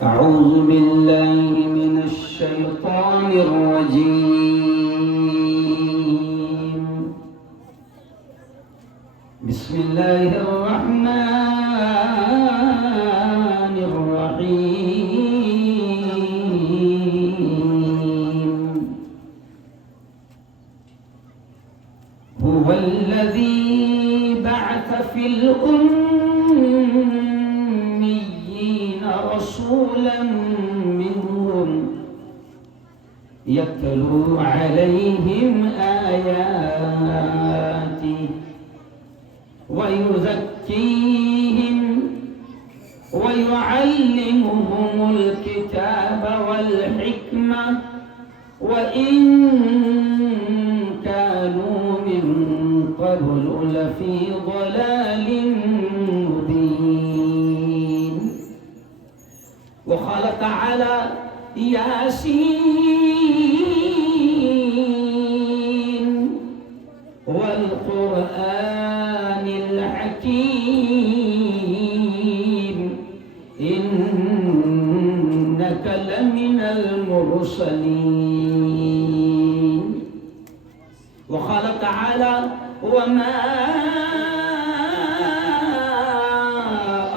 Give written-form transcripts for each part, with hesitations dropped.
أعوذ بالله من الشيطان الرجيم. بسم الله الرحمن الرحيم. هو الذي بعث في الأميين رسولا منهم يتلو عليهم آياته ويزكيهم ويعلمهم الكتاب والحكمة وإن كانوا من قبل لفي ضلال مبين. وقال تعالى: ياسين والقرآن الحكيم إنك لمن المرسلين. وقال تعالى: وما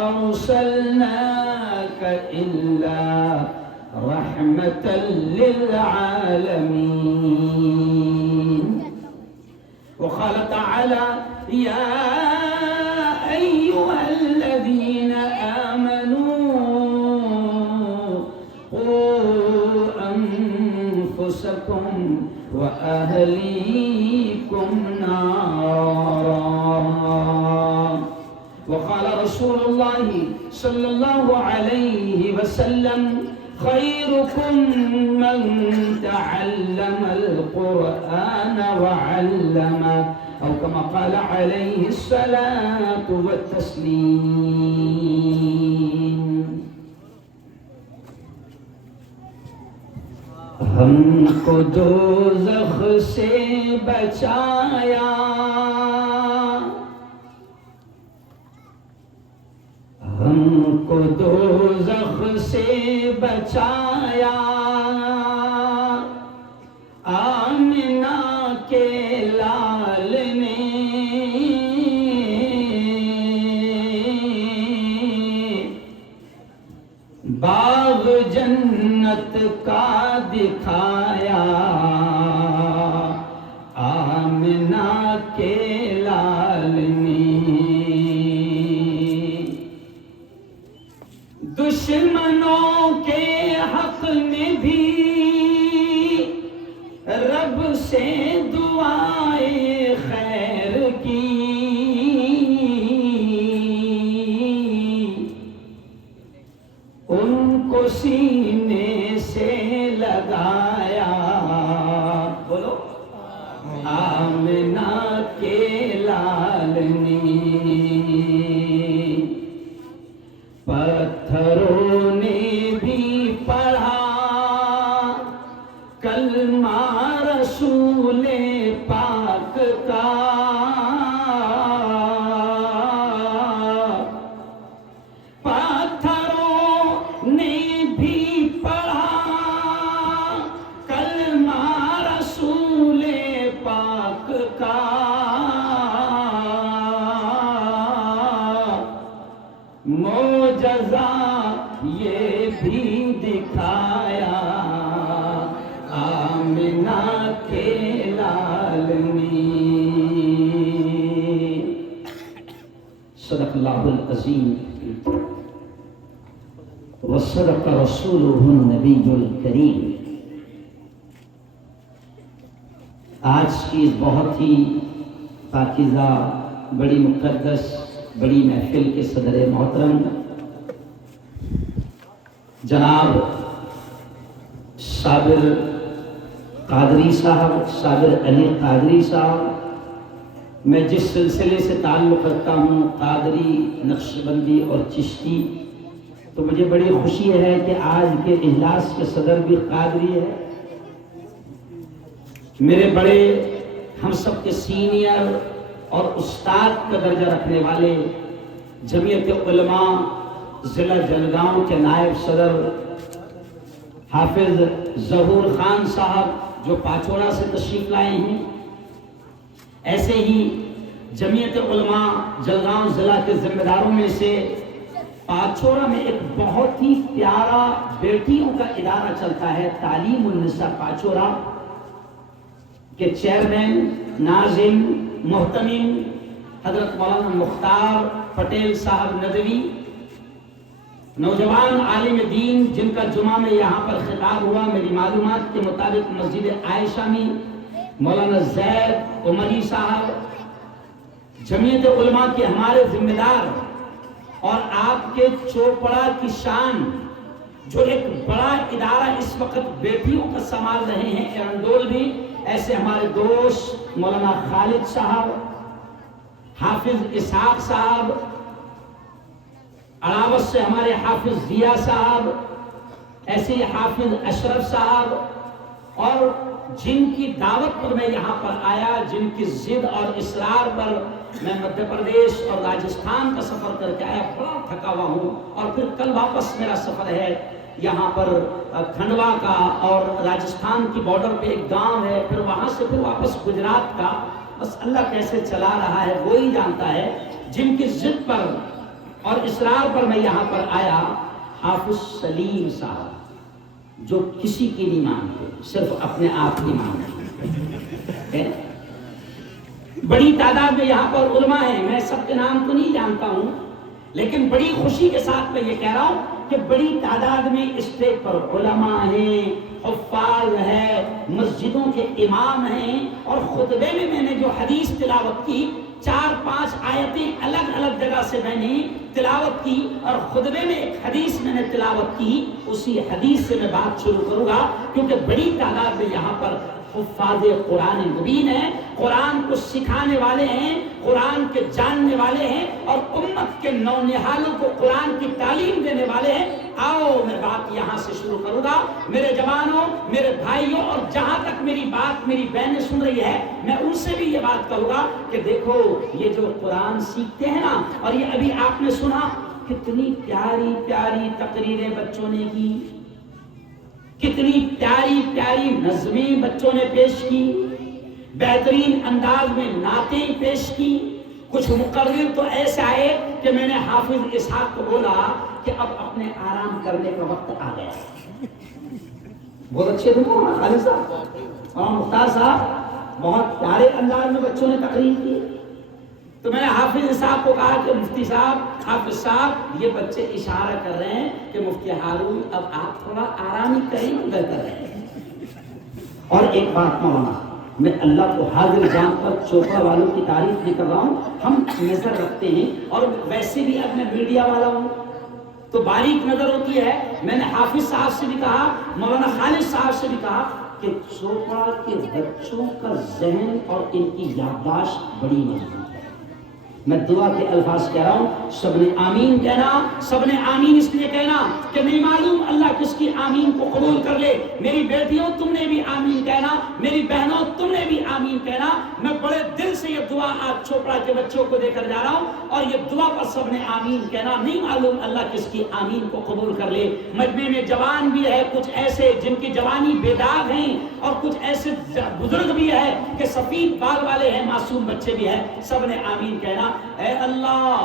أرسلناك إلا رحمة للعالمين. وقال تعالى: يا أيها الذين آمنوا قوا أنفسكم وأهليكم نارا. وقال رسول الله صلى الله عليه وسلم: خيركم من تعلم القرآن وعلمه، أو كما قال عليه الصلاة والتسليم. ہم کو دوزخ سے بچایا، ہم کو دوزخ سے بچایا، آمنہ کے لال نے باغ جنت کا دکھایا، آمنہ کے لال نے دشمنوں کے حق میں بھی رب سے دعائیں خیر کی، ان کو سینے سے لگایا، بولو آمنہ کے لال نے. پتھروں نے بھی پڑھا کلمہ رسول پاک کا، پتھروں نے بھی پڑھا کلمہ رسول پاک کا، معجزہ یہ بھی دکھایا، آمنہ کے لال نے. صدق اللہ العظیم وصدق رسولہ النبی الکریم. آج کی بہت ہی پاکیزہ، بڑی مقدس، بڑی محفل کے صدر محترم جناب صابر قادری صاحب، صابر علی قادری صاحب، میں جس سلسلے سے تعلق رکھتا ہوں قادری، نقشبندی اور چشتی، تو مجھے بڑی خوشی ہے کہ آج کے اجلاس کے صدر بھی قادری ہے. میرے بڑے ہم سب کے سینئر اور استاد کا درجہ رکھنے والے جمعیت علماء ضلع جلگاؤں کے نائب صدر حافظ ظہور خان صاحب جو پاچورا سے تشریف لائے ہیں، ایسے ہی جمعیت علماء جلگاؤں ضلع کے ذمہ داروں میں سے پاچورا میں ایک بہت ہی پیارا بیٹیوں کا ادارہ چلتا ہے، تعلیم النساء پاچورا کے چیئرمین ناظم محتمم حضرت مولانا مختار پٹیل صاحب ندوی، نوجوان عالم دین جن کا جمعہ میں یہاں پر خطاب ہوا، میری معلومات کے مطابق مسجد عائشہ میں مولانا زید عمری صاحب، جمعیت علماء کے ہمارے ذمہ دار، اور آپ کے چوپڑا کی شان جو ایک بڑا ادارہ اس وقت بیٹیوں کا سنبھال رہے ہیں ایرنڈول بھی، ایسے ہمارے دوست مولانا خالد صاحب، حافظ اسحاق صاحب، اڑاوت سے ہمارے حافظ ضیا صاحب، ایسے ہی حافظ اشرف صاحب، اور جن کی دعوت پر میں یہاں پر آیا، جن کی ضد اور اصرار پر میں مدھیہ پردیش اور راجستھان کا سفر کر کے آیا، بڑا تھکا ہوا ہوں، اور پھر کل واپس میرا سفر ہے یہاں پر کھنڈوا کا، اور راجستھان کی بارڈر پہ ایک گاؤں ہے، پھر وہاں سے پھر واپس گجرات کا، بس اللہ کیسے چلا رہا ہے وہی جانتا ہے۔ جن کی ضد پر اور اصرار پر میں یہاں پر آیا، حافظ سلیم صاحب جو کسی کی نہیں مانتے، صرف اپنے آپ کی مانتے، بڑی تعداد میں یہاں پر علماء ہیں، میں سب کے نام تو نہیں جانتا ہوں، لیکن بڑی خوشی کے ساتھ میں یہ کہہ رہا ہوں کہ بڑی تعداد میں اسٹیج پر علماء ہیں، حفاظ ہیں، مسجدوں کے امام ہیں، اور خطبے میں نے جو حدیث تلاوت کی، 4-5 آیتیں الگ الگ جگہ سے میں نے تلاوت کی، اور خطبے میں ایک حدیث میں نے تلاوت کی، اسی حدیث سے میں بات شروع کروں گا، کیونکہ بڑی تعداد میں یہاں پر حفاظ قرآن مبین ہیں، قرآن کو سکھانے والے ہیں، قرآن کے جاننے والے ہیں، اور امت کے نونہالوں کو قرآن کی تعلیم دینے والے ہیں۔ آؤ میں بات یہاں سے شروع کروں گا، میرے جوانوں، میرے بھائیوں، اور جہاں تک میری بات میری بہنیں سن رہی ہے، میں ان سے بھی یہ بات کروں گا کہ دیکھو یہ جو قرآن سیکھتے ہیں نا، اور یہ ابھی آپ نے سنا کتنی پیاری پیاری تقریریں بچوں نے کی، کتنی پیاری پیاری نظمیں بچوں نے پیش کی، بہترین انداز میں نعتیں پیش کی۔ کچھ مقرر تو ایسے آئے کہ میں نے حافظ اسحاق کو بولا کہ اب اپنے آرام کرنے کا وقت آ گیا۔ بہت اچھے تھے مولانا خالد صاحب اور مختار صاحب، بہت پیارے انداز میں بچوں نے تقریر کی۔ تو میں نے حافظ صاحب کو کہا کہ مفتی صاحب، حافظ صاحب، یہ بچے اشارہ کر رہے ہیں کہ مفتی ہارون اب آپ تھوڑا آرام ہی کریں، بہتر رہے۔ اور ایک بات مولانا، میں اللہ کو حاضر جان پر چوپڑا والوں کی تعریف نہیں کر رہا ہوں، ہم نظر رکھتے ہیں، اور ویسے بھی اب میں میڈیا والا ہوں تو باریک نظر ہوتی ہے۔ میں نے حافظ صاحب سے بھی کہا، مولانا خالد صاحب سے بھی کہا کہ چوپڑا کے بچوں کا ذہن اور ان کی یادداشت بڑی مضبوط ہے۔ میں دعا کے الفاظ کہہ رہا ہوں، سب نے آمین کہنا، سب نے آمین اس لیے کہنا کہ نہیں معلوم اللہ کس کی آمین کو قبول کر لے۔ میری بیٹیوں تم نے بھی آمین کہنا، میری بہنوں تم نے بھی آمین کہنا۔ میں بڑے دل سے یہ دعا آج چوپڑا کے بچوں کو دے کر جا رہا ہوں، اور یہ دعا پر سب نے آمین کہنا، نہیں معلوم اللہ کس کی آمین کو قبول کر لے۔ مجمع میں جوان بھی ہے، کچھ ایسے جن کی جوانی بے داغ ہیں، اور کچھ ایسے بزرگ بھی ہے کہ سفید بال والے ہیں، معصوم بچے بھی ہیں، سب نے آمین کہنا۔ اے اللہ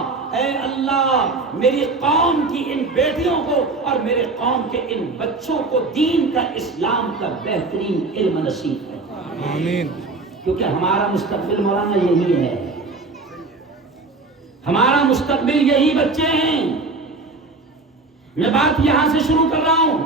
میری قوم کی ان بیٹیوں کو اور میرے قوم کے ان بچوں کو دین کا، اسلام کا بہترین علم نصیب کر، آمین۔ کیونکہ ہمارا مستقبل مولانا یہی ہے، ہمارا مستقبل یہی بچے ہیں۔ میں بات یہاں سے شروع کر رہا ہوں،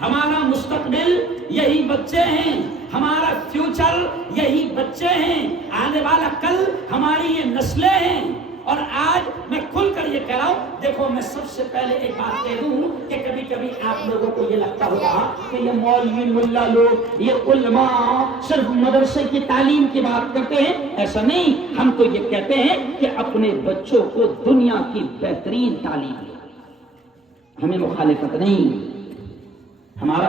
ہمارا مستقبل یہی بچے ہیں، ہمارا فیوچر یہی بچے ہیں، آنے والا کل ہماری یہ نسلیں ہیں۔ اور آج میں کھل کر یہ کہہ رہا ہوں، دیکھو میں سب سے پہلے ایک بات کہہ دوں کہ کبھی کبھی آپ لوگوں کو یہ لگتا ہوگا کہ یہ مولوی ملا لوگ، یہ علماء صرف مدرسے کی تعلیم کی بات کرتے ہیں۔ ایسا نہیں، ہم تو یہ کہتے ہیں کہ اپنے بچوں کو دنیا کی بہترین تعلیم دیں۔ ہمیں مخالفت نہیں، ہمارا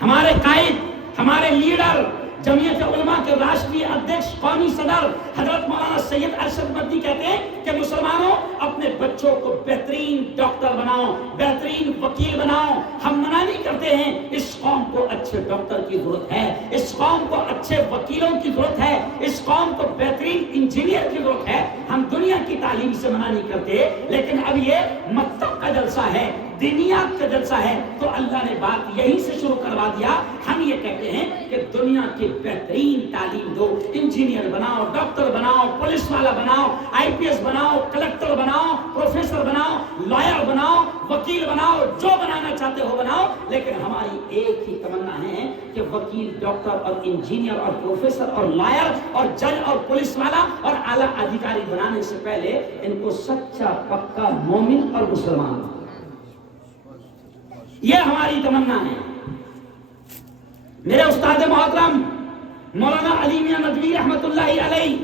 ہمارے قائد، ہمارے لیڈر، جمعیت علماء کے راشٹری ادھیکش، قومی صدر حضرت مولانا سید ارشد مدنی کہتے ہیں کہ مسلمانوں اپنے بچوں کو بہترین ڈاکٹر بناؤ، بہترین وکیل بناؤ۔ ہم منع نہیں کرتے ہیں، اس قوم کو اچھے ڈاکٹر کی ضرورت ہے، اس قوم کو اچھے وکیلوں کی ضرورت ہے، اس قوم کو بہترین انجینئر کی ضرورت ہے۔ ہم دنیا کی تعلیم سے منع نہیں کرتے، لیکن اب یہ مکتب کا جلسہ ہے، دینیات کا جلسہ ہے، تو اللہ نے بات یہیں سے شروع کروا دیا۔ ہم یہ کہتے ہیں کہ دنیا کی بہترین تعلیم دو، انجینئر بناؤ، ڈاکٹر بناؤ، پولیس والا بناؤ، آئی پی ایس بناؤ، کلکٹر بناؤ، پروفیسر بناؤ، لائر بناؤ، وکیل بناؤ، جو بنانا چاہتے ہو بناؤ، لیکن ہماری ایک ہی تمنا ہے کہ وکیل، ڈاکٹر اور انجینئر اور پروفیسر اور لائر اور جج اور پولیس والا اور اعلیٰ ادھیکاری بنانے سے پہلے ان کو سچا پکا مومن اور مسلمان، یہ ہماری تمنا ہے۔ میرے استاد محترم مولانا علی میاں ندوی رحمت اللہ علیہ،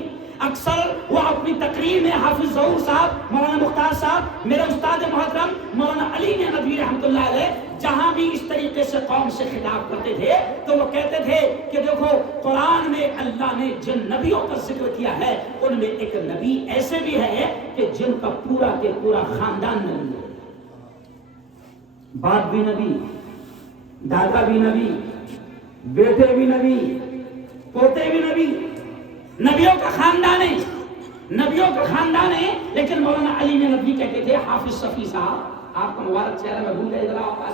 اکثر وہ اپنی تقریر میں حافظ ظہور صاحب، مولانا مختار صاحب، میرے استاد محترم مولانا علی میاں ندوی رحمت اللہ علیہ، جہاں بھی اس طریقے سے قوم سے خطاب کرتے تھے تو وہ کہتے تھے کہ دیکھو قرآن میں اللہ نے جن نبیوں کا ذکر کیا ہے ان میں ایک نبی ایسے بھی ہے کہ جن کا پورا کے پورا خاندان نبی ہے، باپ بھی نبی، دادا بھی نبی، بیٹے بھی نبی، پوتے بھی نبی، نبیوں کا خاندان ہے، نبیوں کا خاندان ہے۔ لیکن مولانا علی میں نبی کہتے تھے، حافظ صفی صاحب، آپ کا مبارک چہرہ میں بھول گئے، ذرا آپ آ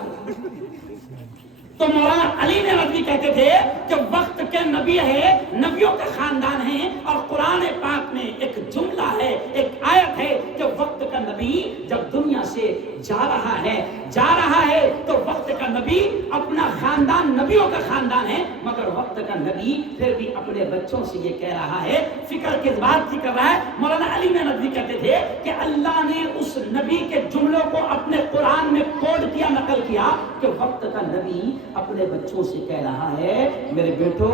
تو مولانا علی نے نبی کہتے تھے کہ وقت کے نبی ہے، نبیوں کا خاندان ہے، اور قرآن پاک میں ایک جملہ ہے، ایک آیت ہے کہ وقت کا نبی جب دنیا سے جا رہا ہے تو وقت کا نبی اپنا خاندان نبیوں کا خاندان ہے، مگر وقت کا نبی پھر بھی اپنے بچوں سے یہ کہہ رہا ہے، فکر کس بات کی کر رہا ہے؟ مولانا علی میں نبی کہتے تھے کہ اللہ نے اس نبی کے جملوں کو اپنے قرآن میں کوڈ کیا، نقل کیا، کہ وقت کا نبی اپنے بچوں سے کہہ رہا ہے، میرے بیٹو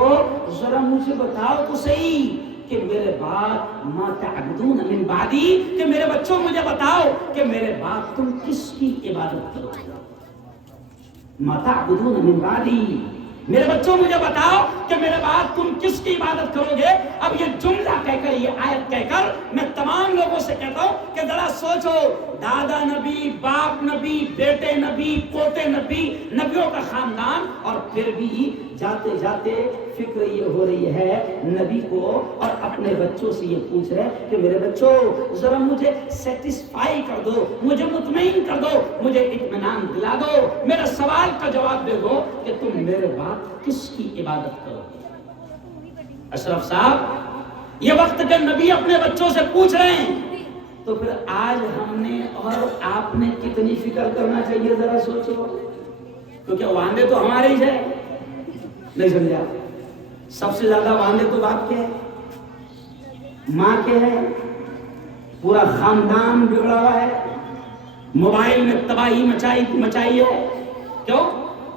ذرا مجھے بتاؤ تو صحیح کہ میرے بعد ما تعبدون من بعدی، کہ میرے بچوں مجھے بتاؤ کہ میرے بعد تم کس کی عبادت کرو گے؟ ما تعبدون من بعدی، میرے بچوں مجھے بتاؤ کہ میرے بعد تم کس کی عبادت کرو گے؟ اب یہ جملہ کہہ کر، یہ آیت کہہ کر میں تمام لوگوں سے کہتا ہوں کہ ذرا سوچو، دادا نبی، باپ نبی، بیٹے نبی، پوتے نبی، نبیوں کا خاندان، اور پھر بھی جاتے جاتے فکر یہ ہو رہی ہے نبی کو اور اپنے بچوں سے یہ پوچھ رہے کہ میرے بچوں ذرا مجھے سیٹسفائی کر دو، مجھے مطمئن کر دو، مجھے اطمینان دلا دو، میرے سوال کا جواب دے دو کہ تم میرے بعد کس کی عبادت کرو گے؟ اشرف صاحب، یہ وقت کے نبی اپنے بچوں سے پوچھ رہے ہیں، تو پھر آج ہم نے اور آپ نے کتنی فکر کرنا چاہیے ذرا سوچو، کیونکہ وعدے تو ہمارے ہی ہے، نہیں سمجھا؟ سب سے زیادہ وعدے تو باپ کے ہیں، ماں کے ہیں، پورا خاندان بگڑا ہوا ہے، موبائل میں تباہی مچائی ہے، کیوں؟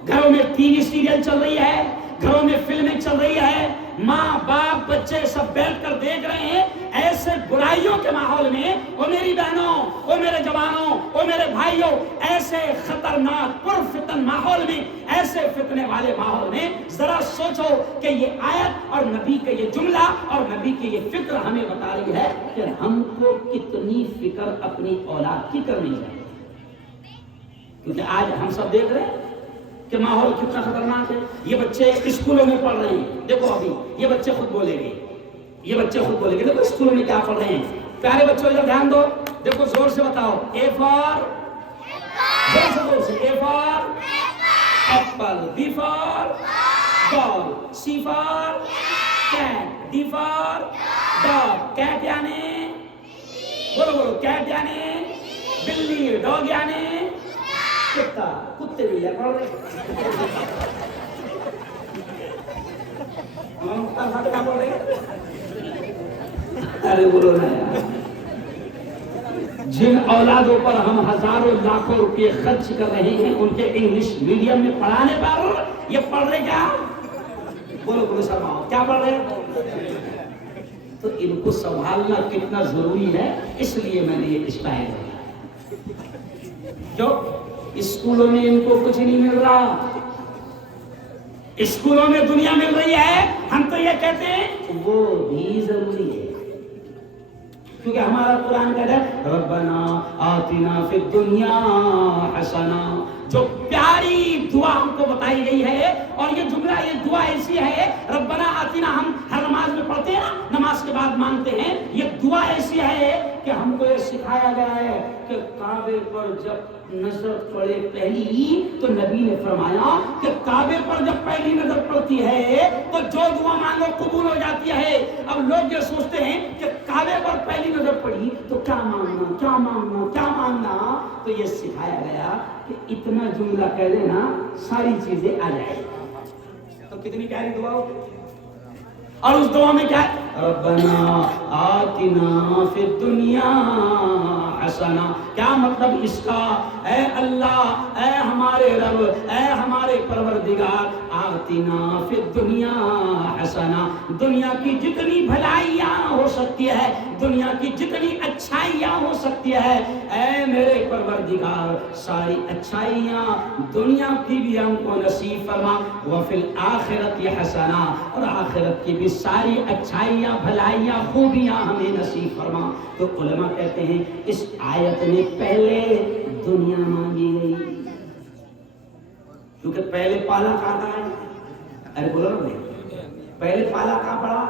گھروں میں ٹی وی سیریل چل رہی ہے، گھروں میں فلمیں چل رہی ہے، ماں باپ بچے سب بیٹھ کر دیکھ رہے ہیں، ایسے برائیوں کے ماحول میں، او میری بہنوں، او میرے جوانوں، او میرے بھائیوں، ایسے خطرناک پرفتن ماحول میں، ایسے فتنے والے ماحول میں ذرا سوچو کہ یہ آیت اور نبی کا یہ جملہ اور نبی کی یہ فکر ہمیں بتا رہی ہے کہ ہم کو کتنی فکر اپنی اولاد کی کرنی چاہیے، کیونکہ آج ہم سب دیکھ رہے ہیں کہ ماحول کتنا خطرناک ہے۔ یہ بچے اسکولوں میں پڑھ رہے ہیں، دیکھو ابھی یہ بچے خود بولیں گے، یہ بچے خود بولیں گے، دیکھو اسکولوں میں کیا پڑھ رہے ہیں۔ پیارے بچوں ادھر دھیان دو، دیکھو زور سے بتاؤ، اے فار، زور سے، A for apple, B for ball, C for cat, D for dog, cat یعنی بولو کیٹ یعنی بلی، ڈاگ یعنی کتا، کتے بھی ہے پڑھ رہے کیا پڑھ رہے؟ ارے بولو نا یار، جن اولادوں پر ہم ہزاروں لاکھوں روپے خرچ کر رہے ہیں ان کے انگلش میڈیم میں پڑھانے پر یہ پڑھ رہے کیا؟ بولو سرماؤ، کیا پڑھ رہے؟ تو ان کو سنبھالنا کتنا ضروری ہے، اس لیے میں نے یہ اسٹائل دیا۔ کیوں؟ اسکولوں میں ان کو کچھ نہیں مل رہا، اسکولوں میں دنیا مل رہی ہے، ہم تو یہ کہتے ہیں وہ بھی ضروری ہے، کیونکہ ہمارا قرآن کہتا ہے ربنا آتنا فی الدنیا حسنا. جو پیاری دعا ہم کو بتائی گئی ہے، اور یہ جملہ، یہ دعا ایسی ہے، ربنا آتنا ہم ہر نماز میں پڑھتے ہیں نا، نماز کے بعد مانگتے ہیں، یہ دعا ایسی ہے کہ ہم کو یہ سکھایا گیا ہے کہ کعبے پر جب نظر پڑے پہلی، تو نبی نے فرمایا کہ کعبے پر جب پہلی نظر پڑتی ہے تو جو دعا مانگو قبول ہو جاتی ہے. اب لوگ یہ سوچتے ہیں کہ کعبے پر پہلی نظر پڑی تو کیا مانگنا، کیا مانگنا، کیا مانگنا. تو یہ سکھایا گیا کہ اتنا جملہ کہہ دینا ساری چیزیں آ جائیں. تو کتنی پیاری دعا ہو. اور اس دعا میں کیا ہے؟ ربنا آتنا فی الدنیا حسنا. کیا مطلب اس کا؟ اے اللہ، اے ہمارے رب، اے ہمارے پروردگار، آتنا فی الدنیا حسنا. دنیا کی جتنی بھلائیاں ہو سکتی ہے، دنیا کی جتنی اچھائیاں ہو سکتی ہے، اے میرے پروردگار ساری اچھائیاں دنیا کی بھی ہم کو نصیب فرما. وفی الآخرت حسنا، اور آخرت کی بھی ساری اچھائیاں، بھلائیاں، خوبیاں ہمیں نصیب فرما. تو علماء کہتے ہیں اس آیت میں پہلے دنیا مانگی گئی، کیونکہ پہلے پالا کہاں ہے؟ ارے بولو نا بھائی، پہلے پالا کہاں پڑا؟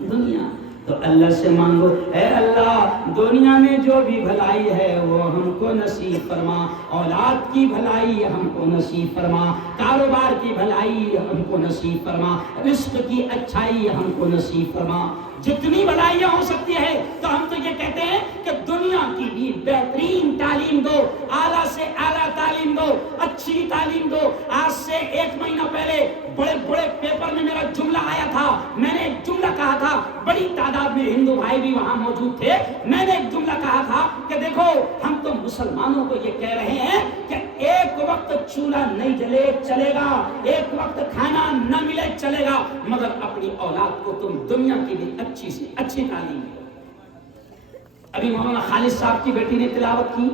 دنیا. تو اللہ سے مانگو، اے اللہ دنیا میں جو بھی بھلائی ہے وہ ہم کو نصیب فرما. اولاد کی بھلائی ہم کو نصیب فرما، کاروبار کی بھلائی ہم کو نصیب فرما، رزق کی اچھائی ہم کو نصیب فرما. جتنی بھلائیاں ہو سکتی ہے تو ہم تو یہ کہتے ہیں کہ دنیا کی بھی بہترین تعلیم دو، اعلیٰ سے اعلیٰ تعلیم دو، اچھی تعلیم دو. آج سے 1 مہینہ پہلے بڑے بڑے پیپر میں میرا جملہ آیا تھا. میں نے ایک جملہ کہا تھا، بڑی تعداد میں ہندو بھائی بھی وہاں موجود تھے. میں نے ایک جملہ کہا تھا کہ دیکھو ہم تو مسلمانوں کو یہ کہہ رہے ہیں کہ ایک وقت چولہا نہیں جلے چلے گا، ایک وقت کھانا نہ ملے چلے گا، مگر اپنی اولاد کو تم دنیا کی بھی اچھی سے اچھی تعلیم دو. ابھی مولانا خالد صاحب کی بیٹی نے تلاوت کی،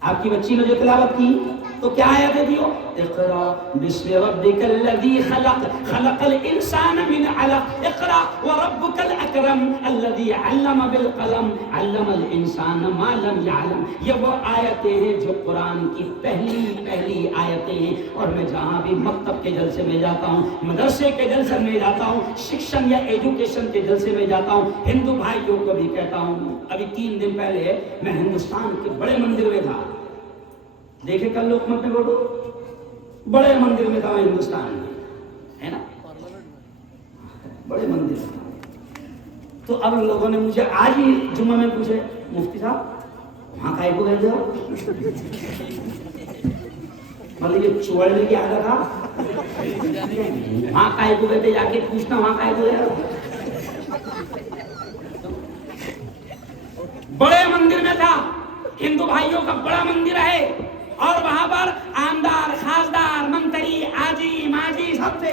آپ کی بچی نے جو تلاوت کی، تو کیا آیت دیو؟ اقرا بسم ربک الذی خلق، خلق الانسان من علق، اقرا وربک الاکرم الذی علم بالقلم، علم الانسان ما لم یعلم. یہ وہ آیتیں ہیں جو قرآن کی پہلی آیتیں ہیں. اور میں جہاں بھی مکتب کے جلسے میں جاتا ہوں، مدرسے کے جلسے میں جاتا ہوں، شکشن یا ایجوکیشن کے جلسے میں جاتا ہوں، ہندو بھائیوں کو بھی کہتا ہوں. ابھی 3 دن پہلے میں ہندوستان کے بڑے مندر میں تھا، دیکھے کل لوگ مت میں بولو، بڑے مندر میں تھا میں ہندوستان میں، ہے نا، بڑے مندر میں. تو اب لوگوں نے مجھے آج ہی جمعہ میں پوچھے، مفتی صاحب وہاں کائے کو گئے تھے؟ مطلب یہ چوڑنے کی عادت تھا، وہاں کائے کو گئے تھے، جا کے پوچھنا وہاں کائے کو گئے. بڑے مندر میں تھا، ہندو بھائیوں کا بڑا مندر ہے، اور وہاں پر آمدار، خاصدار، منتری، آجی، ماجی سب تھے.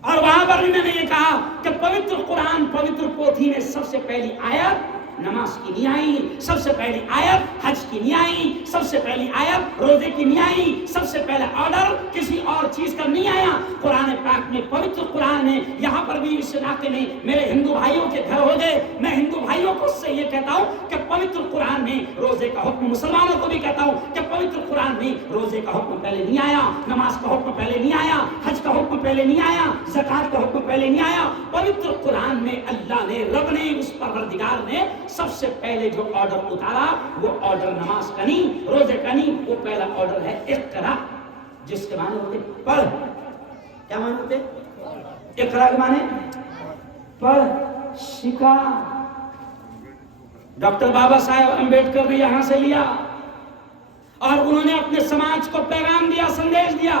اور وہاں پر بھی میں نے یہ کہا کہ پوتر قرآن، پوتر پوتھی میں سب سے پہلی آیت نماز کی نہیں آئی، سب سے پہلی آیت حج کی نہیں آئی، سب سے پہلی آیت روزے کی نہیں آئی، سب سے پہلا آرڈر کسی اور چیز کا نہیں آیا. قرآن پاک میں، پوتر قرآن میں، یہاں پر بھی اس علاقے میں میرے ہندو بھائیوں کے گھر ہو گئے، میں ہندو بھائیوں کو سے یہ کہتا ہوں کہ پوتر قرآن میں روزے کا حکم، مسلمانوں کو بھی کہتا ہوں کہ پوتر قرآن میں روزے کا حکم پہلے نہیں آیا، نماز کا حکم پہلے نہیں آیا، حج کا حکم پہلے نہیں آیا، زکات کا حکم پہلے نہیں آیا. پوتر قرآن میں اللہ نے، رب نے، اس پروردگار نے سب سے پہلے جو آرڈر اتارا وہ آرڈر نماز کا نہیں، روزے کا نہیں، وہ پہلا آرڈر ہے اقرا، جس کے معنی ہوتے پڑھ. کیا معنی ہوتے؟ اقرا کے معنی پڑھ، سکھا. ڈاکٹر بابا صاحب امبیڈکر نے یہاں سے لیا اور انہوں نے اپنے سماج کو پیغام دیا، سندیش دیا،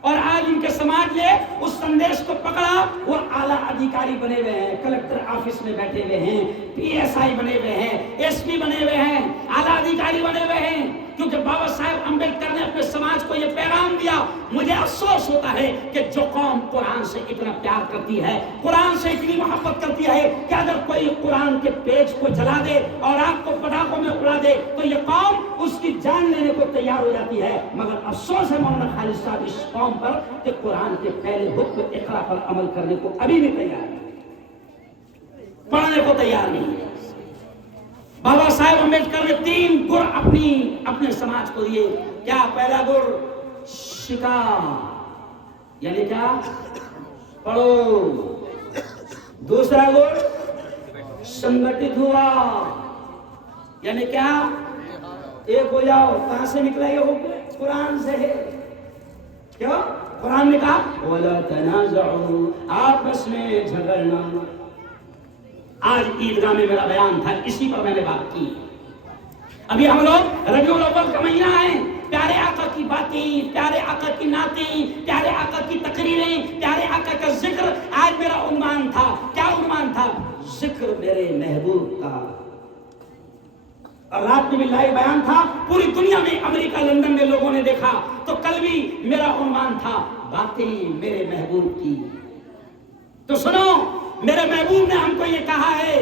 اور آج ان کے سماج نے اس سندیش کو پکڑا. وہ اعلیٰ ادھیکاری بنے ہوئے ہیں، کلکٹر آفس میں بیٹھے ہوئے ہیں، PSI بنے ہوئے ہیں، SP بنے ہوئے ہیں، اعلیٰ ادھیکاری بنے ہوئے ہیں، کیونکہ بابا صاحب امبیڈکر نے اپنے سماج کو یہ پیغام دیا. مجھے افسوس ہوتا ہے کہ جو قوم قرآن سے اتنا پیار کرتی ہے، قرآن سے اتنی محبت کرتی ہے، کہ اگر کوئی قرآن کے پیج کو جلا دے اور آگ کو پٹاخوں میں اڑا دے تو یہ قوم اس کی جان لینے کو تیار ہو جاتی ہے. مگر افسوس ہے مولانا خالد صاحب اس قوم پر کہ قرآن کے پہلے حکم اقرا پر عمل کرنے کو ابھی بھی تیار ہے. پڑھنے کو تیار نہیں ہے۔ بابا صاحب امبیڈکر نے 3 گر اپنے سماج کو دیے۔ کیا؟ پہلا گر شکار، یعنی کیا؟ پڑھو۔ دوسرا گر سنگٹھت ہوا، یعنی کیا؟ ایک ہو جاؤ۔ کہاں سے نکلا یہ حکم؟ قرآن سے ہے۔ کیوں؟ قرآن نے کہا وَلَا تَنَازَعُوا، آپس میں جھگڑنا۔ آج عیدگاہ میں میرا بیان تھا، اسی پر میں نے بات کی۔ ابھی ہم لوگ ربیع الاول کا مہینہ ہے، پیارے آقا کی باتیں، پیارے آقا کی نعتیں، پیارے آقا کی تقریریں، پیارے آقا کا ذکر۔ آج میرا عنوان تھا، کیا عنوان تھا؟ ذکر میرے محبوب کا۔ اور رات میں بھی لائیو بیان تھا، پوری دنیا میں، امریکہ لندن میں لوگوں نے دیکھا۔ تو کل بھی میرا عنوان تھا باتیں میرے محبوب کی۔ تو سنو، میرے محبوب نے ہم کو یہ کہا ہے،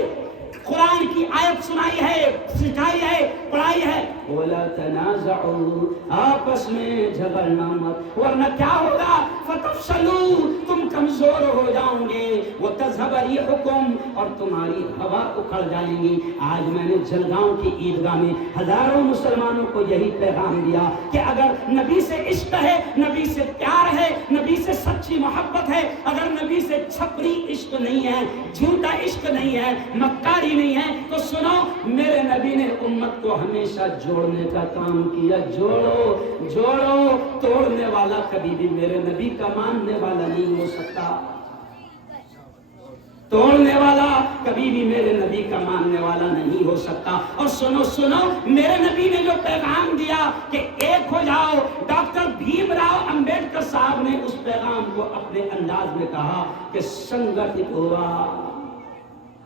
قرآن کی آیت سنائی ہے، سکھائی ہے، پڑھائی ہے، وَلَا تَنَازَعُوا، آپس میں جھگڑنا مت، ورنہ کیا ہوگا؟ فَتَفْشَلُوا، تم کمزور ہو جاؤ گے، وَتَذْهَبَ رِيحُكُمْ، اور تمہاری ہوا اکھڑ جائیں گی۔ آج میں نے جلگاؤں کی عیدگاہ میں ہزاروں مسلمانوں کو یہی پیغام دیا کہ اگر نبی سے عشق ہے، نبی سے پیار ہے، نبی سے سچی محبت ہے، اگر نبی سے چھپری عشق نہیں ہے، جھوٹا عشق نہیں ہے، مکاری نہیں ہے، تو سنو، میرے نبی نے امت کو ہمیشہ جوڑنے کا کام کیا۔ جوڑو جوڑو، توڑنے والا کبھی بھی میرے نبی کا ماننے والا نہیں ہو سکتا۔ توڑنے والا کبھی بھی میرے نبی کا ماننے والا نہیں ہو سکتا۔ اور سنو، میرے نبی نے جو پیغام دیا کہ ایک ہو جاؤ، ڈاکٹر بھیم راؤ امبیڈکر صاحب نے اس پیغام کو اپنے انداز میں کہا کہ سنگٹھت ہوا۔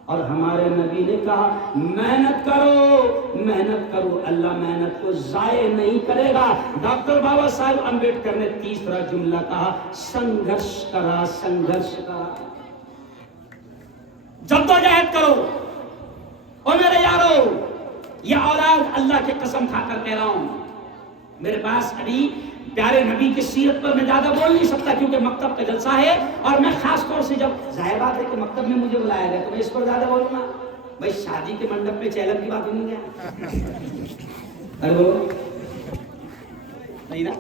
اور ہمارے نبی نے کہا محنت کرو، اللہ محنت کو ضائع نہیں کرے گا۔ ڈاکٹر بابا صاحب امبیڈکر نے تیسرا جملہ کہا سنگھرش کرا۔ جدوجہد کرو۔ اور میرے یارو، یہ اولاد اللہ کی قسم کھا کر کہہ رہا ہوں، میرے پاس ابھی پیارے نبی کی سیرت پر میں زیادہ بول نہیں سکتا کیونکہ مکتب کا جلسہ ہے، اور میں خاص طور سے جب ظاہر بات ہے کہ مکتب میں مجھے بلایا گیا تو میں اس پر زیادہ بولوں گا۔ بھائی شادی کے منڈپ میں چہلم کی بات نہیں ہے، نہیں نا؟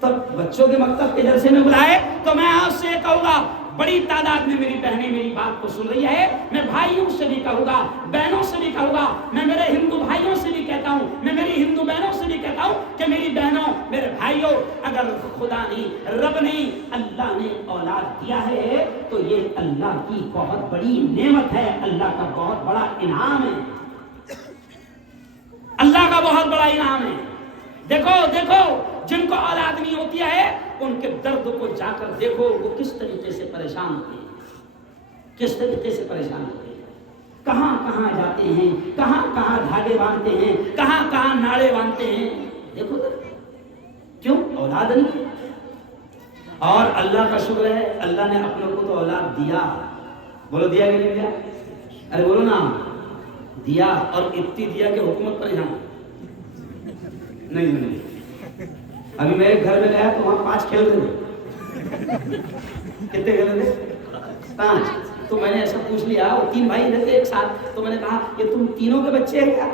تو بچوں کے مکتب کے جلسے میں بلائے تو میں آپ سے کہوں گا، بڑی تعداد میں میری بہنیں میری بات کو سن رہی ہے، میں بھائیوں سے بھی کہوں گا، بہنوں سے بھی کہوں گا، میں میرے ہندو بھائیوں سے بھی کہتا ہوں، میں میری ہندو بہنوں سے بھی کہتا ہوں کہ میری بہنوں، میرے بھائیوں، اگر خدا نے، رب نے، اللہ نے اولاد دیا ہے تو یہ اللہ کی بہت بڑی نعمت ہے، اللہ کا بہت بڑا انعام ہے، اللہ کا بہت بڑا انعام ہے۔ دیکھو جن کو اولاد نہیں ہوتی ہے ان کے درد کو جا کر دیکھو، وہ کس طریقے سے پریشان ہوتے ہیں، کس طریقے سے پریشان ہوتے ہیں، کہاں جاتے ہیں، کہاں دھاگے باندھتے ہیں، کہاں ناڑے باندھتے ہیں۔ دیکھو کیوں؟ اولاد نہیں۔ اور اللہ کا شکر ہے، اللہ نے اپنے کو تو اولاد دیا، بولو دیا کہ نہیں دیا؟ ارے بولو نا، دیا، اور اتنی دیا کہ حکومت پر یہاں نہیں۔ ابھی میں ایک گھر میں گیا تو وہاں 5 کھیل رہے تھے، کتنے کھیل رہے تھے؟ 5۔ تو میں نے ایسا پوچھ لیا، وہ 3 بھائی رہتے ایک ساتھ، تو میں نے کہا کہ تم تینوں کے بچے ہیں کیا؟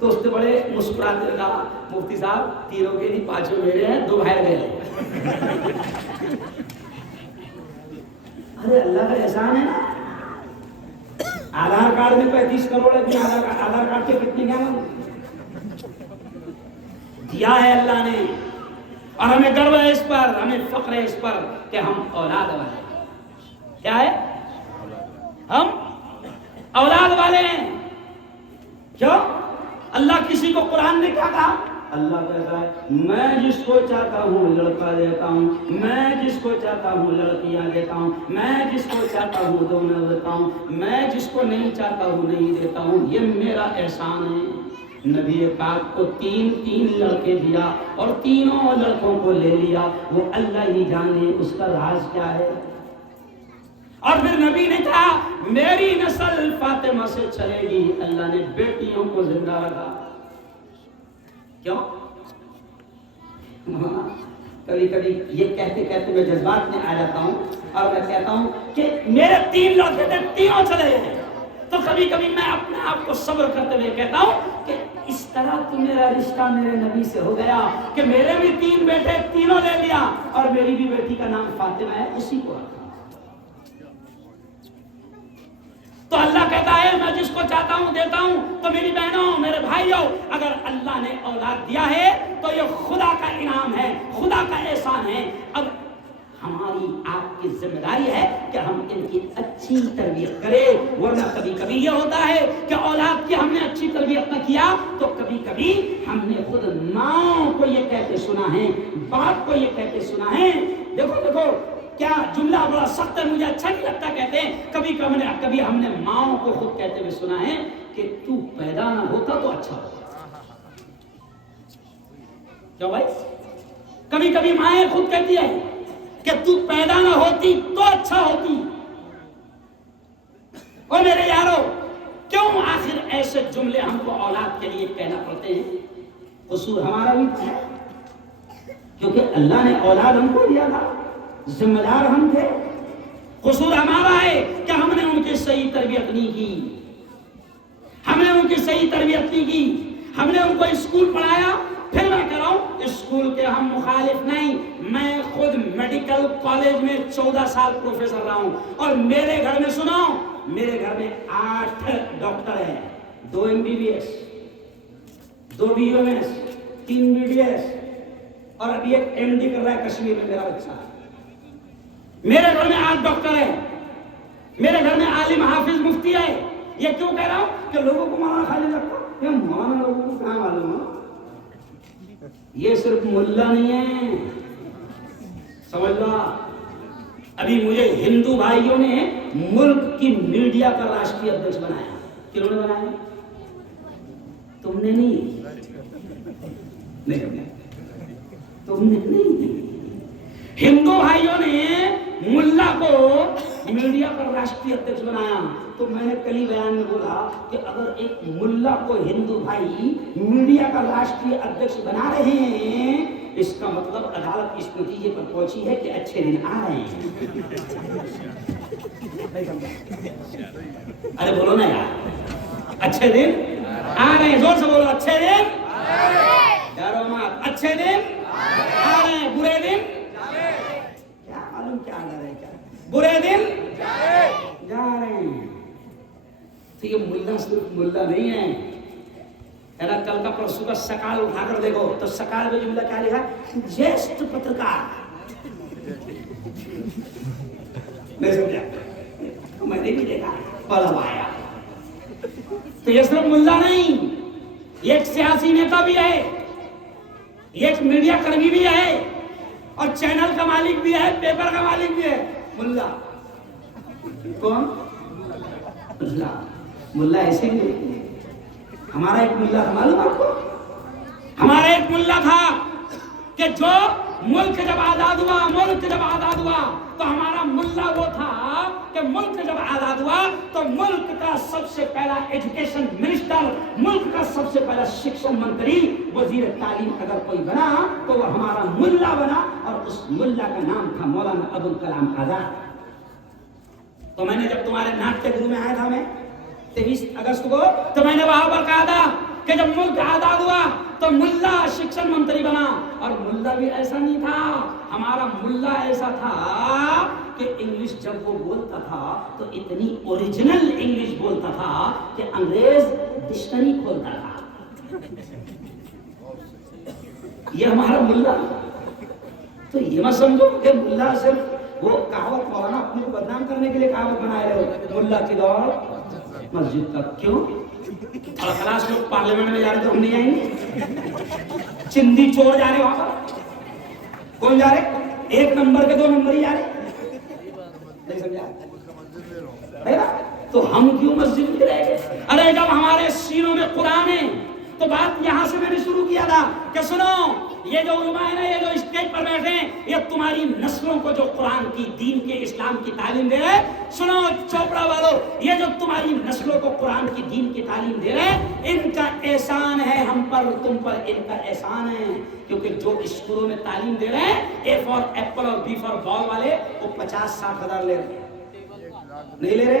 تو اس نے بڑے مسکراتے کہا مفتی صاحب تینوں کے نہیں، 5 میرے ہیں، 2 باہر گئے۔ ارے اللہ کا احسان ہے نا۔ آدھار کارڈ میں 35 کروڑ ہے، آدھار کارڈ کے کتنی قیمت دیا ہے اللہ نے، اور ہمیں گرو ہے اس پر، ہمیں فخر ہے اس پر کہ ہم اولاد والے ہیں۔ کیا ہے؟ ہم اولاد والے ہیں۔ کیوں؟ اللہ کسی کو قرآن نے کیا کہا؟ اللہ کہتا ہے میں جس کو چاہتا ہوں لڑکا دیتا ہوں، میں جس کو چاہتا ہوں لڑکیاں دیتا ہوں، میں جس کو چاہتا ہوں دونوں دیتا ہوں، میں جس کو نہیں چاہتا ہوں نہیں دیتا ہوں، یہ میرا احسان ہے۔ نبی پاک کو 3 لڑکے دیا اور تینوں لڑکوں کو لے لیا، وہ اللہ ہی جانے اس کا راز کیا ہے۔ اور پھر نبی نے کہا میری نسل فاطمہ سے چلے گی، اللہ نے بیٹیوں کو زندہ رکھا۔ کیوں؟ کبھی یہ کہتے میں جذبات میں آ جاتا ہوں اور میں کہتا ہوں کہ میرے 3 لڑکے تھے، تینوں چلے گئے۔ تو کبھی کبھی میں اپنے آپ کو صبر کرتے ہوئے کہتا ہوں کہ اس طرح تو میرا رشتہ میرے نبی سے ہو گیا کہ میرے بھی 3 بیٹے، تینوں لے لیا، اور میری بھی بیٹی کا نام فاطمہ ہے، اسی کو رکھا۔ تو اللہ کہتا ہے میں جس کو چاہتا ہوں دیتا ہوں۔ تو میری بہنوں، میرے بھائیوں، اگر اللہ نے اولاد دیا ہے تو یہ خدا کا انعام ہے، خدا کا احسان ہے۔ اب ہماری آپ کی ذمہ داری ہے کہ ہم ان کی اچھی تربیت کریں، ورنہ کبھی کبھی یہ ہوتا ہے کہ اولاد کی ہم نے اچھی تربیت نہ کیا تو کبھی کبھی ہم نے خود ماں کو یہ کہتے سنا ہے، باپ کو یہ کہتے سنا ہے۔ دیکھو کیا جملہ بڑا سخت ہے، مجھے اچھا نہیں لگتا کہتے ہیں، کبھی ہم نے ماں کو خود کہتے ہوئے سنا ہے کہ تو پیدا نہ ہوتا تو اچھا ہوتا۔ کیوں بھائی؟ کبھی کبھی مائیں خود کہتی ہے کہ تو پیدا نہ ہوتی تو اچھا ہوتی۔ اور میرے یارو، کیوں آخر ایسے جملے ہم کو اولاد کے لیے کہنا پڑتے ہیں؟ قصور ہمارا بھی ہے، کیونکہ اللہ نے اولاد ہم کو دیا تھا، ذمہ دار ہم تھے۔ قصور ہمارا ہے کہ ہم نے ان کی صحیح تربیت نہیں کی، ہم نے ان کی صحیح تربیت نہیں کی، ہم نے ان کو اسکول پڑھایا۔ پھر میں کہہ رہا ہوں اسکول کے ہم مخالف نہیں، میں خود میڈیکل کالج میں 14 سال پروفیسر رہا ہوں، اور میرے گھر میں سنو، میرے گھر میں 8 ڈاکٹر ہیں، 2 MBBS، 2 BOMS، 3 BDS، اور ابھی ایک MD کر رہا ہے کشمیر میں میرا بچہ۔ میرے گھر میں 8 ڈاکٹر ہیں، میرے گھر میں عالم حافظ مفتی ہے۔ یہ کیوں کہہ رہا ہوں کہ لوگوں کو مولانا خالی لگتا، یہ مولانا لوگوں کو کہاں معلوم ہے؟ یہ صرف ملا نہیں ہے، سمجھ لو۔ ابھی مجھے ہندو بھائیوں نے ملک کی میڈیا کا راشٹریہ ادھیکش بنایا۔ کیوں نے بنایا؟ تم نے نہیں، تم نے نہیں، ہندو بھائیوں نے ملا کو میڈیا کا راشٹریہ ادھیکش بنایا۔ تو میں نے کل ہی بیان میں بولا کہ اگر ایک ملا کو ہندو بھائی میڈیا کا راشٹریہ ادھیکش بنا رہے ہیں، اس کا مطلب عدالت اس نتیجے پر پہنچی ہے کہ اچھے دن آ رہے ہیں۔ ارے بولو نا یار، اچھے دن آ رہے ہیں، زور سے بولو، اچھے دن ڈرو مت، اچھے دن آ رہے ہیں، برے دن کیا معلوم کیا آ رہے ہیں، کیا برے دن جا رہے ہیں۔ تو یہ ملا صرف ملا نہیں ہے، کل کا پرسوں کا سکال اٹھا کر دیکھو تو سکال میں جملہ کیا لکھا؟ جیسٹ پترکار۔ نہیں سمجھا؟ میں نے بھی دیکھا، پڑھا آیا۔ تو یہ صرف ملا نہیں، یہ ایک سیاسی نیتا بھی ہے، یہ ایک میڈیا کرمی بھی ہے، اور چینل کا مالک بھی ہے، پیپر کا مالک بھی ہے۔ ملا کون؟ ملا۔ ملا ایسے بھی نہیں۔ ہمارا ایک ملا تھا، معلوم آپ کو؟ ہمارا ایک ملا تھا کہ جو ملک جب آزاد ہوا تو ہمارا ملا وہ تھا کہ ملک جب آزاد ہوا تو ملک کا سب سے پہلا ایجوکیشن منسٹر، ملک کا سب سے پہلا شکشن منتری، وزیر تعلیم اگر کوئی بنا تو وہ ہمارا ملا بنا، اور اس ملا کا نام تھا مولانا ابوالکلام آزاد۔ تو میں نے جب تمہارے ناٹیہ گرو میں آیا تھا، میں 23 اگست کو، تو میں نے وہاں پر کہا تھا کہ جب ملک آزاد ہوا تو ملا شکشن منتری بنا، اور ملا بھی ایسا نہیں تھا، ہمارا ملا ایسا تھا کہ انگلش جب وہ بولتا تھا تو اتنی اوریجنل انگلش بولتا تھا کہ انگریز ڈکشنری کھولتا تھا۔ یہ ہمارا ملا۔ تو یہ مت سمجھو کہ ملا صرف وہ کہاوت مولانا اپنے کو بدنام کرنے کے لیے کہاوت بنائے رہے ہو، ملا کی دور مسجد تک۔ کیوں؟ اور خلاص لوگ پارلیمنٹ میں جا رہے تو ہم نہیں آئیں گے؟ چندی چور جا رہے وہاں پر، کون جا رہے؟ 1 نمبر کے 2 نمبر ہی جا رہے، نہیں سمجھا؟ تو ہم کیوں مسجد میں رہ گئے؟ ارے جب ہمارے سینوں میں قرآن ہے تو بات یہاں سے میں نے شروع کیا تھا کہ سنو، یہ جو علماء ہے نا، یہ جو اسٹیج پر بیٹھے ہیں، یہ تمہاری نسلوں کو جو قرآن کی، دین کے، اسلام کی تعلیم دے رہے ہیں۔ سنو چوپڑا والوں، یہ جو تمہاری نسلوں کو قرآن کی، دین کی تعلیم دے رہے ہیں، ان کا احسان ہے ہم پر، تم پر ان کا احسان ہے، کیونکہ جو اسکولوں میں تعلیم دے رہے ہیں، اے فار ایپل اور بی فار بال والے، وہ 50-60 ہزار لے رہے ہیں، نہیں لے رہے؟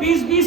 20-20,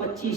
25,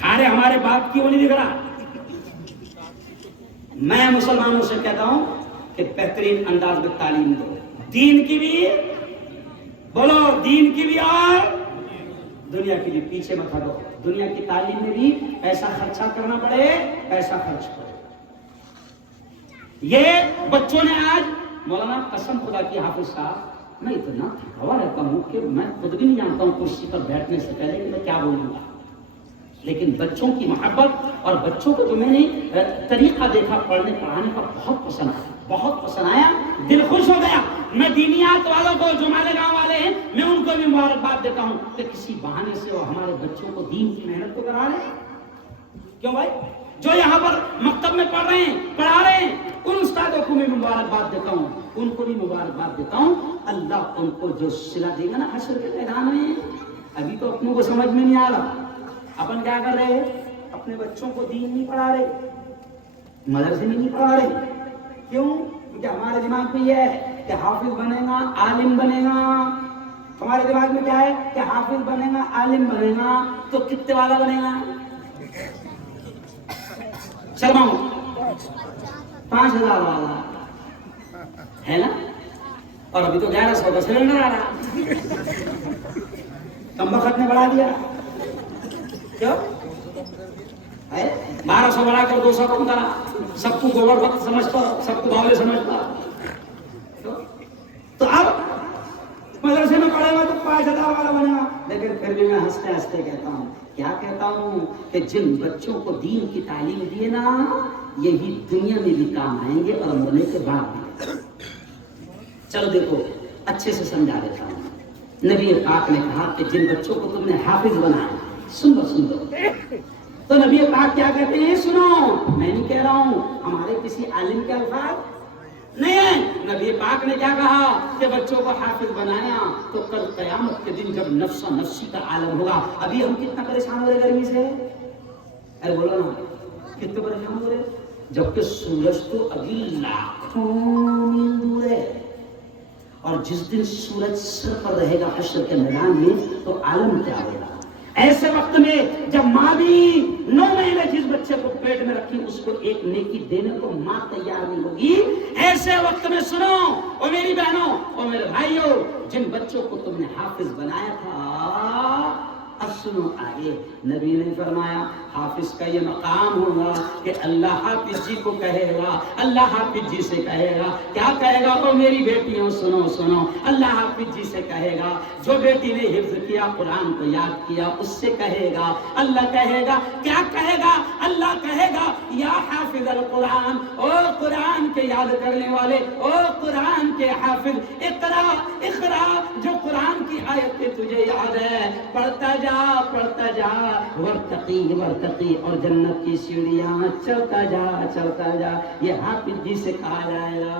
کھا رہے ہمارے باپ کی وہ نہیں دکھ رہا. میں مسلمانوں سے کہتا ہوں کہ بہترین انداز میں تعلیم دو, دین کی بھی بولو, دین کی بھی اور دنیا کی بھی. پیچھے مت ہٹو, دنیا کی تعلیم میں بھی پیسہ خرچہ کرنا پڑے, پیسہ خرچ کرو. یہ بچوں نے آج, مولانا قسم خدا کی حافظ صاحب میں اتنا تھکا ہوا رہتا ہوں کہ میں خود بھی نہیں جانتا ہوں کرسی پر بیٹھنے سے پہلے کہ میں کیا بولوں گا. لیکن بچوں کی محبت اور بچوں کو جو میں نے طریقہ دیکھا پڑھنے پڑھانے کا بہت پسند آیا, بہت پسند آیا, دل خوش ہو گیا. میں دینیات والوں کو جو ہمارے گاؤں والے ہیں میں ان کو بھی مبارکباد دیتا ہوں کہ کسی بہانے سے وہ ہمارے بچوں کو دین کی محنت کو کرا رہے ہیں. کیوں بھائی؟ جو یہاں پر مکتب میں پڑھ رہے ہیں, پڑھا رہے ہیں, ان استادوں کو بھی مبارکباد دیتا ہوں, ان کو بھی مبارکباد دیتا ہوں. اللہ ان کو جو صلہ دے گا نا حشر کے میدان میں. ابھی تو اپنوں کو سمجھ میں نہیں آ رہا. اپن کیا کر رہے ہیں؟ اپنے بچوں کو دین نہیں پڑھا رہے, مدرسے میں نہیں پڑھا رہے. کیوں؟ کیونکہ ہمارے دماغ میں یہ ہے کہ حافظ بنے گا, عالم بنے گا. ہمارے دماغ میں کیا ہے کہ حافظ بنے گا, عالم بنے گا تو کتنے والا بنے گا؟ شرماؤ, 5,000 والا ہے نا. اور ابھی تو 1100 کا سلنڈر آ رہا, کم وقت نے بڑھا دیا. کیوں؟ 1200 بڑھا کر 200 کم کرا. سب کو گوبر وقت سمجھتا, سب کو باولے سمجھتا. تو اب مدرسے میں پڑھے گا تو 5,000 والا بنے گا. لیکن پھر بھی میں ہنستے ہنستے کہتا ہوں, کیا کہتا ہوں کہ جن بچوں کو دین کی تعلیم دیے نا, یہی دنیا میں بھی کام آئیں گے اور مرنے کے بعد بھی. چلو دیکھو اچھے سے سمجھا دیتا ہوں. نبی پاک نے کہا کہ جن بچوں کو تم نے حافظ بنایا, سن لو, تو نبی پاک کیا کہتے ہیں؟ سنو, میں نہیں کہہ رہا ہوں, ہمارے کسی عالم کے الفاظ نہیں ہے. نبی پاک نے کیا کہا کہ بچوں کو حافظ بنایا تو کل قیامت کے دن جب نفسا نفسی کا عالم ہوگا. ابھی ہم کتنا پریشان ہو رہے گرمی سے, ارے بولو نا, کتنے پریشان ہو رہے, جبکہ سورج تو ابھی لاکھوں میل دور ہے. اور جس دن سورج سر پر رہے گا حشر کے میدان میں تو عالم کیا ہوگا. ایسے وقت میں جب ماں بھی 9 مہینے جس بچے کو پیٹ میں رکھی اس کو ایک نیکی دینے کو ماں تیار نہیں ہوگی, ایسے وقت میں سنو اور میری بہنوں اور میرے بھائیوں, جن بچوں کو تم نے حافظ بنایا تھا, اب سنو آگے. نبی نے فرمایا حافظ کا یہ مقام ہوگا کہ اللہ حافظ جی کو کہے گا, اللہ حافظ جی سے کہے گا, کیا کہے گا؟ او میری بیٹیوں سنو سنو, اللہ حافظ جی سے کہے گا, جو بیٹی نے حفظ کیا, قرآن کو یاد کیا, اس سے کہے گا. اللہ کہے گا, کیا کہے گا؟ اللہ کہے گا یا حافظ القرآن, او قرآن کے یاد کرنے والے, او قرآن کے حافظ, اقرا اقرا, جو قرآن کی آیتیں تجھے یاد ہے پڑھتا جا, پڑھتا جا, ورتقی ورتقی, اور جنت کی سیڑھیاں چلتا جا, چلتا جا. یہ حافظ جی سے کہا جائے گا.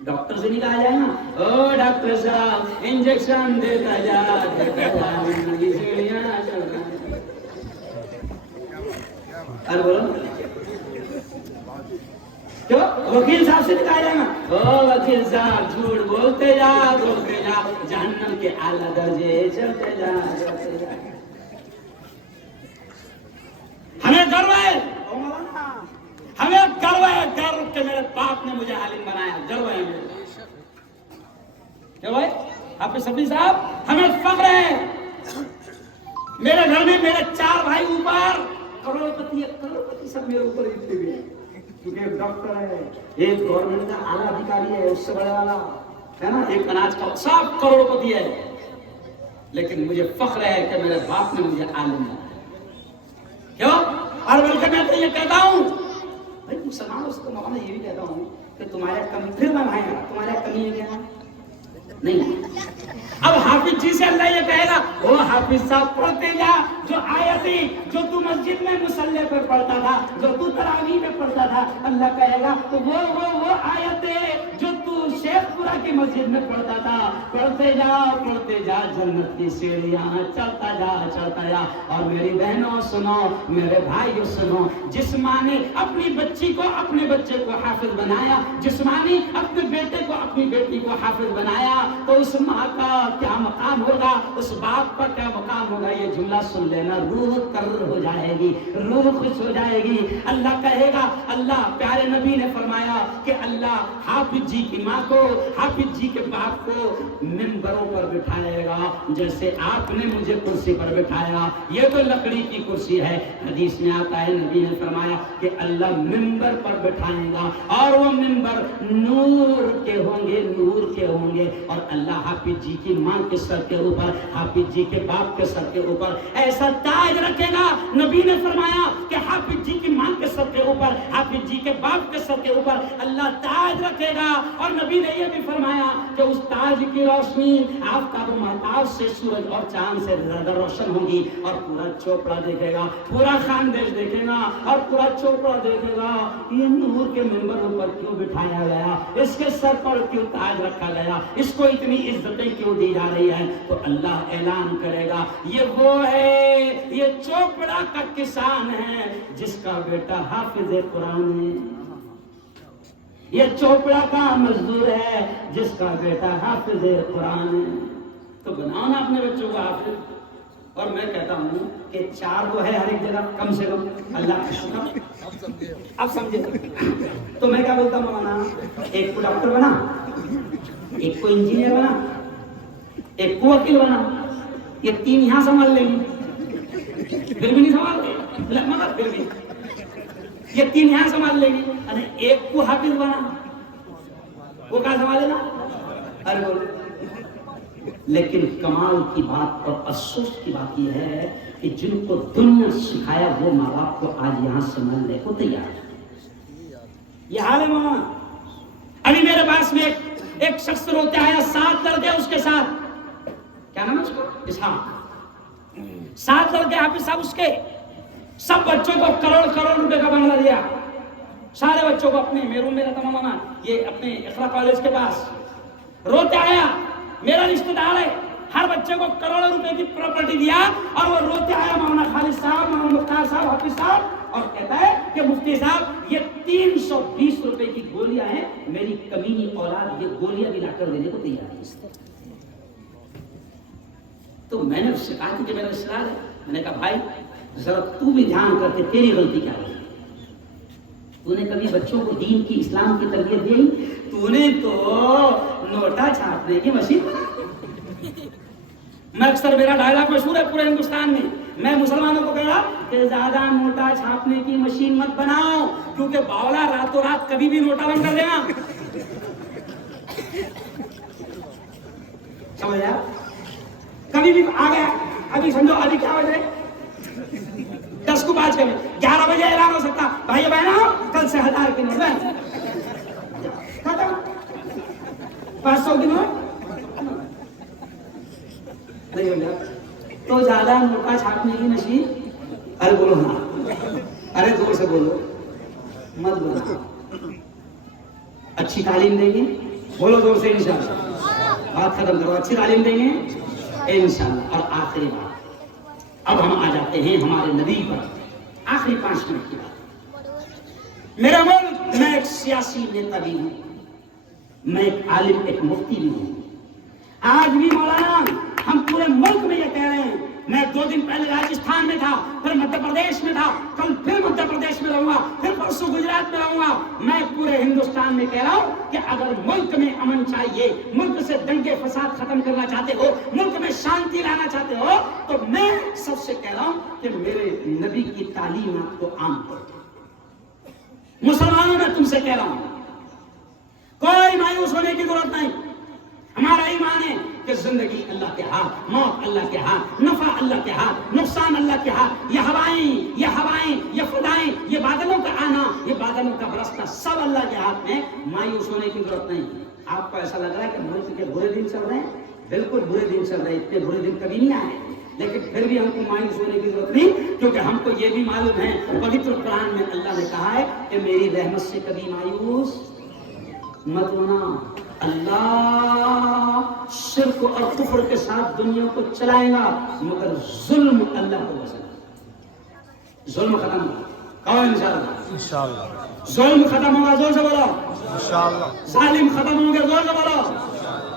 ڈاکٹر سے نہیں کہا جائے نا, او ڈاکٹر صاحب انجیکشن دیتا جا, دیتا جا, جنت کی سیڑھیاں چلتا جا. ارے بولو, کیوں وکیل صاحب سے کہا جائے گا, او وکیل صاحب جھوٹ بولتے جا, بولتے جا, جہنم کے اعلیٰ درجے چلتے جا, چلتے جا. ہمیں گرو ہے, ہمیں گرو ہے, گرو کہ میرے باپ نے مجھے عالم بنایا, گرو ہے ہمیں. کیا بھائی حافظ صفی صاحب, ہمیں فخر ہے. میرے گھر میں میرے 4 بھائی اوپر کروڑپتی ہے, کروڑپتی سب میرے اوپر جتنے بھی ہیں, کیونکہ ایک ڈاکٹر ہے, ایک گورنمنٹ کا اعلیٰ ادھیکاری ہے, اس سے بڑے والا ہے نا, ایک اناج کا, سب کروڑپتی ہے. لیکن مجھے فخر ہے کہ میرے باپ نے مجھے عالم بنایا. کیوں؟ اور بلکہ میں تو یہ کہتا ہوں بھائی مسلمانوں سے تو مولانا یہ بھی کہتا ہوں کہ تمہارا کمی, پھر میں بھائی تمہارا کمی ہے کیا نہیں. اب حافظ جی سے اللہ یہ کہے گا, وہ حافظ صاحب پڑھتے جا, جو آیتیں جو تو مسجد میں مصلی پر پڑھتا تھا, جو تو تراویح میں پڑھتا تھا, اللہ کہے گا وہ آیتیں جو تو شیخ پورا کی مسجد میں پڑھتا تھا. پڑھتے جا جنت کی سیڑھیاں چڑھتا جا. اور میری بہنوں سنو, میرے بھائیوں سنو, جس ماں نے اپنی بچی کو اپنے بچے کو حافظ بنایا, جس ماں نے اپنے بیٹے کو اپنی بیٹی کو حافظ بنایا, تو اس ماں کا کیا مقام ہوگا, اس باپ کا کیا مقام ہوگا. یہ جملہ سن لینا, روح تر ہو جائے گی, روح خوش ہو جائے گی. اللہ کہے گا, اللہ پیارے نبی نے فرمایا کہ اللہ حافظ جی کی ماں کو, حافظ جی کے باپ کو منبروں پر بٹھائے گا جیسے آپ نے مجھے کرسی پر بٹھایا. یہ تو لکڑی کی کرسی ہے. حدیث میں آتا ہے, نبی نے فرمایا کہ اللہ منبر پر بٹھائے گا اور وہ منبر نور کے ہوں گے, نور کے ہوں گے. اور اللہ حافظ جی کی ماں کے سر کے اوپر, حافظ جی کے باپ کے سر کے اوپر ایسا تاج رکھے گا. نبی نے فرمایا کہ حافظ جی کی ماں کے سر کے اوپر, حافظ جی کے باپ کے سر کے اوپر اللہ تاج رکھے گا. اور نبی نے یہ بھی فرمایا کہ اس تاج کی روشنی آفتاب و مہتاب سے, سورج اور چاند سے زیادہ روشن ہوگی. اور پورا چوپڑا دیکھے گا, پورا خاندیش دیکھے گا, اور پورا چوپڑا دیکھے گا. یہ نور کے منبر پر کیوں بٹھایا گیا, اس کے سر پر کیوں تاج رکھا گیا, اس کو اتنی عزتیں کیوں دی جا رہی ہیں. تو اللہ اعلان کرے گا, یہ وہ ہے, یہ چوپڑا کا کسان ہے جس کا بیٹا حافظ قرآن ہے. یہ چوپڑا کا مزدور ہے جس کا بیٹا حافظ قرآن ہے. تو بناؤ نا اپنے بچوں کو حافظ. اور میں کہتا ہوں کہ 4 وہ ہے ہر ایک جگہ کم سے کم, اللہ کا شکر. اب سمجھے تو میں کیا بولتا ہوں, مولانا ایک کو ڈاکٹر بنا, ایک کو انجینئر بنا, ایک کو وکیل بنا. یہ 3 یہاں سنبھال لیں گے, پھر بھی نہیں سنبھالتے, مگر پھر بھی یہ 3 یہاں سنبھال لیں گے. ارے ایک کو حافظ بنا, وہ کہاں سنبھالے گا. ارے بولے. لیکن کمال کی بات اور افسوس کی بات یہ ہے کہ جن کو دنیا سکھایا وہ ماں باپ کو آج یہاں سنبھالنے کو تیار ہے. یہ حال ہے ماما. ابھی میرے پاس میں ایک شخص روتے آیا, 7 لڑکے اس کے ساتھ, کیا نام ہے اس کو, اسحاق. 7 لڑکے حافظ صاحب اس کے, سب بچوں کو کروڑ روپے کا بنگلہ دیا. سارے بچوں کو اپنے میروں میں رہتا ماما, یہ اپنے اقرا کالج کے پاس. روتے آیا, میرا رشتہ دار ہے, ہر بچے کو کروڑوں روپے کی پراپرٹی دیا. اور وہ روتے آیا مولانا خالد صاحب, مولانا مختار صاحب, حافظ صاحب, اور کہتا ہے کہ مفتی صاحب یہ 320 روپے کی گولیاں ہیں, میری کمینی اولاد یہ گولیاں بھی لا کر دینے کو تیار ہے. تو میں نے اس سے کہا کہ میرا رشتہ دار ہے, میں نے کہا بھائی ذرا تو بھی دھیان کر کے تیری غلطی کیا ہے. تو نے کبھی بچوں کو دین کی, اسلام کی تربیت دی؟ تو نے تو نوٹا چھاپنے کی مشین بنا. میں اکثر, میرا ڈائلاگ مشہور ہے پورے ہندوستان میں مسلمانوں کو کہہ رہا کہ زیادہ نوٹا چھاپنے کی مشین مت بناؤ, کیونکہ باولا راتوں رات کبھی بھی نوٹا بن کر دینا. سمجھا, کبھی بھی آ گیا. ابھی سمجھو ابھی کیا بج رہے, 10 کو 5 میں 11 بجے اعلان ہو سکتا, بھائی بہنوں کل سے 1000 کی نوٹ ختم, 500 کی نوٹ نہیں ہو گیا. تو زیادہ نوٹا چھاپنے کی مشین, ارے بولو نا, ارے زور سے بولو, مت بولو. اچھی تعلیم دیں گے, بولو زور سے انشاءاللہ, بات ختم کرو. اچھی تعلیم دیں گے انشاءاللہ. اور آخری بات, اب ہم آ جاتے ہیں ہمارے نبی پر, آخری 5 منٹ کی بات. میرا ملک, میں ایک سیاسی نیتا بھی ہوں, میں ایک عالم, ایک مفتی بھی ہوں. آج بھی مولانا ہم پورے ملک میں یہ کہہ رہے ہیں. میں 2 دن پہلے راجستھان میں تھا, پھر مدھیہ پردیش میں تھا, کل پھر مدھیہ پردیش میں رہوں گا, پھر پرسوں گجرات میں رہوں گا. میں پورے ہندوستان میں کہہ رہا ہوں کہ اگر ملک میں امن چاہیے, ملک سے دنگے فساد ختم کرنا چاہتے ہو, ملک میں شانتی لانا چاہتے ہو, تو میں سب سے کہہ رہا ہوں کہ میرے نبی کی تعلیمات کو عام کرو. مسلمانوں میں تم سے کہہ رہا ہوں, کوئی مایوس ہونے کی ضرورت نہیں. ہمارا ایمان ہے کہ زندگی اللہ کے ہاتھ, موت اللہ کے ہاتھ, نفع اللہ کے ہاتھ, نقصان اللہ کے ہاتھ. یہ ہوائیں, یہ فضائیں, یہ بادلوں کا آنا, یہ بادلوں کا برسنا, سب اللہ کے ہاتھ میں. مایوس ہونے کی ضرورت نہیں. آپ کو ایسا لگ رہا ہے کہ ملک کے برے دن چل رہے ہیں, بالکل برے دن چل رہے ہیں, اتنے برے دن کبھی نہیں آئے. لیکن پھر بھی ہم کو مایوس ہونے کی ضرورت نہیں, کیونکہ ہم کو یہ بھی معلوم ہے, پوتر قرآن میں اللہ نے کہا ہے کہ میری رحمت سے کبھی مایوس مت ہونا. اللہ شرک اور کفر کے ساتھ دنیا کو چلائے گا، مگر ظلم اللہ کو بچائے گا۔ ظلم ختم ہوگا، کہو انشاءاللہ۔ ظلم ختم ہوگا، زور سے بولو انشاءاللہ۔ ظالم ختم ہوں گے، زور سے بولو۔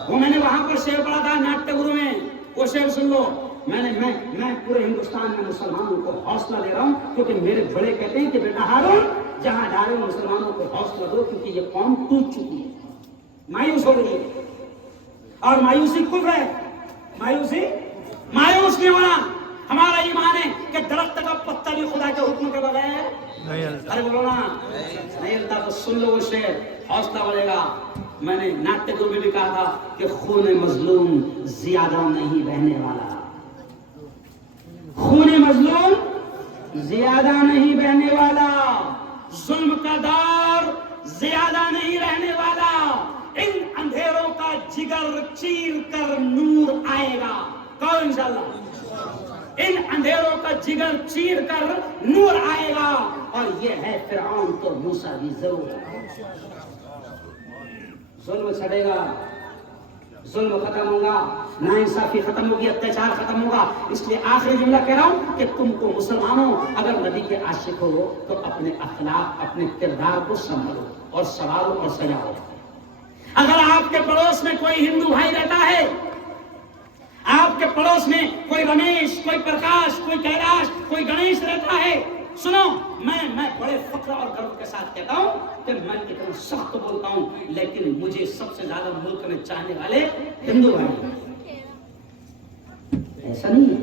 وہ میں نے وہاں پر شعر پڑھا تھا ناٹیہ گرو میں، وہ شعر سن لو۔ میں پورے ہندوستان میں مسلمانوں کو حوصلہ دے رہا ہوں، کیونکہ میرے بڑے کہتے ہیں کہ بیٹا ہارون جہاں جا رہے ہو مسلمانوں کو حوصلہ دو، کیونکہ یہ قوم ٹوٹ چکی ہے، مایوس ہو رہی ہے، اور مایوسی کفر ہے۔ مایوس نہیں ہونا۔ ہمارا ایمان ہے کہ درخت کا پتا بھی خدا کے حکم کے بغیر ارے بولو نا نہیں ہلتا۔ تو سن لو وہ شعر، حوصلہ بڑھے گا۔ میں نے ناٹیہ گرو میں بھی کہا تھا کہ خون مظلوم زیادہ نہیں بہنے والا، خون مظلوم زیادہ نہیں بہنے والا، ظلم کا دور زیادہ نہیں رہنے والا، ان اندھیروں کا جگر چیر کر نور آئے گا۔ کہو انشاءاللہ۔ ان اندھیروں کا جگر چیر کر نور آئے گا، اور یہ ہے فرعون تو موسیٰ بھی ضرور ہے۔ ظلم چھڑے گا، ظلم ختم ہوگا، ناانصافی ختم ہوگی، اتیاچار ختم ہوگا۔ اس لیے آخری جملہ کہہ رہا ہوں کہ تم کو مسلمانوں اگر نبی کے عاشق ہو تو اپنے اخلاق، اپنے کردار کو سنبھالو اور سنوارو اور سجاؤ۔ اگر آپ کے پڑوس میں کوئی ہندو بھائی رہتا ہے، آپ کے پڑوس میں کوئی رمیش، کوئی پرکاش، کوئی کیلاش، کوئی گنیش رہتا ہے، سنو، میں بڑے فخر اور گرو کے ساتھ کہتا ہوں کہ میں اتنا سخت بولتا ہوں، لیکن مجھے سب سے زیادہ ملک میں چاہنے والے ہندو بھائی۔ ایسا نہیں ہے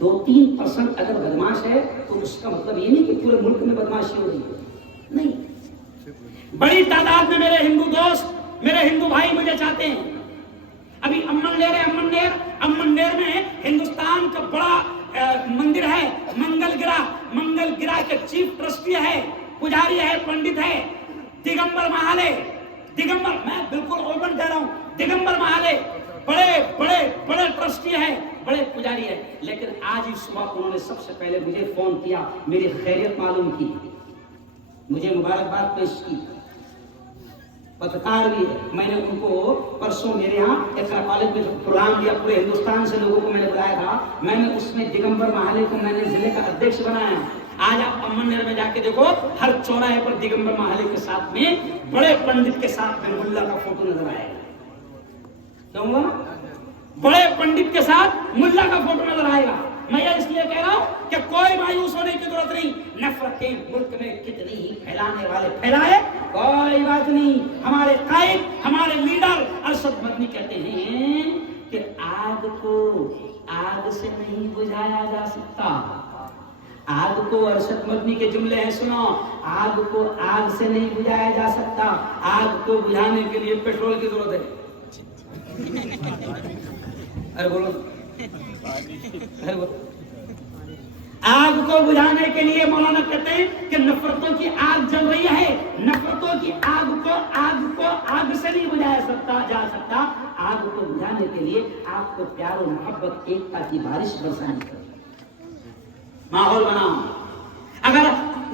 2-3% اگر بدماش ہے تو اس کا مطلب یہ نہیں کہ پورے ملک میں بدماشی ہو رہی ہے، نہیں۔ بڑی تعداد میں میرے ہندو دوست، میرے ہندو بھائی مجھے چاہتے ہیں۔ ابھی امن ڈیر میں ہندوستان کا بڑا مندر ہے، منگل گرہ کے چیف ٹرسٹی ہے، پجاری ہے، پنڈت ہے، دگمبر مہالے، میں بالکل اوپن کہہ رہا ہوں، دگمبر مہالے بڑے ٹرسٹی ہے، بڑے پجاری ہے۔ لیکن آج ہی صبح انہوں نے سب سے پہلے مجھے فون کیا، میری خیریت معلوم کی، مجھے مبارکباد پیش کی، پترکار بھی ہے۔ میں نے ان کو پرسوں میرے یہاں اقرا کالج میں پروگرام دیا، پورے ہندوستان سے لوگوں کو میں نے بلایا تھا، میں نے اس میں دگمبر مہالے کو میں نے ضلع کا ادھیکش بنایا۔ آج آپ امن نگر میں جا کے دیکھو، ہر چوراہے پر دگمبر مہالے کے ساتھ میں بڑے پنڈت کے ساتھ میں ملا کا فوٹو نظر آئے گا۔ کیوں گا؟ بڑے پنڈت کے ساتھ ملا کا فوٹو نظر آئے گا۔ میں یہ اس لیے کہہ رہا ہوں کہ کوئی مایوس ہونے کی ضرورت نہیں۔ نفرتیں ملک میں کتنی ہی پھیلانے والے پھیلائے، کوئی بات نہیں۔ ہمارے قائد، ہمارے لیڈر ارشد مدنی کہتے ہیں کہ آگ کو آگ سے نہیں بجھایا جا سکتا۔ آگ کو، ارشد مدنی کے جملے ہیں، سنو، آگ کو آگ سے نہیں بجھایا جا سکتا، آگ کو بجھانے کے لیے پیٹرول کی ضرورت ہے۔ ارے بولو، آگ کو بجھانے کے لیے مولانا کہتے ہیں کہ نفرتوں کی آگ جل رہی ہے، نفرتوں کی آگ کو آگ سے نہیں بجھایا جا سکتا، آگ کو بجھانے کے لیے آپ کو پیار و محبت، ایکتا کی بارش برسانی چاہیے، ماحول بناؤ۔ اگر